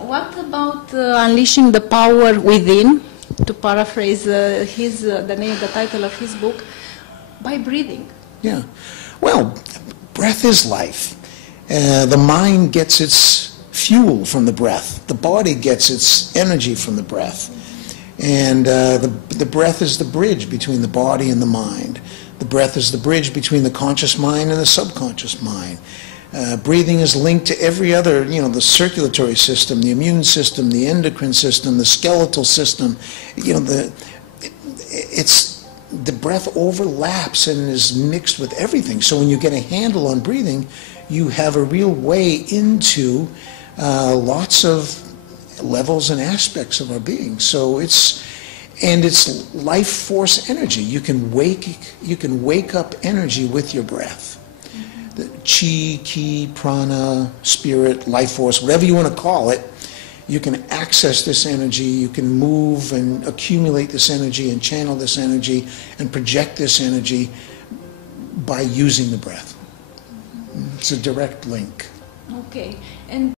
What about unleashing the power within, to paraphrase the title of his book, by breathing? Yeah. Well, breath is life. The mind gets its fuel from the breath. The body gets its energy from the breath. And the breath is the bridge between the body and the mind. The breath is the bridge between the conscious mind and the subconscious mind. Breathing is linked to every other, the circulatory system, the immune system, the endocrine system, the skeletal system. The breath overlaps and is mixed with everything. So when you get a handle on breathing, you have a real way into lots of levels and aspects of our being. So it's life force energy. You can wake up energy with your breath. The chi, ki, prana, spirit, life force, whatever you want to call it, you can access this energy, you can move and accumulate this energy and channel this energy and project this energy by using the breath. It's a direct link. Okay. And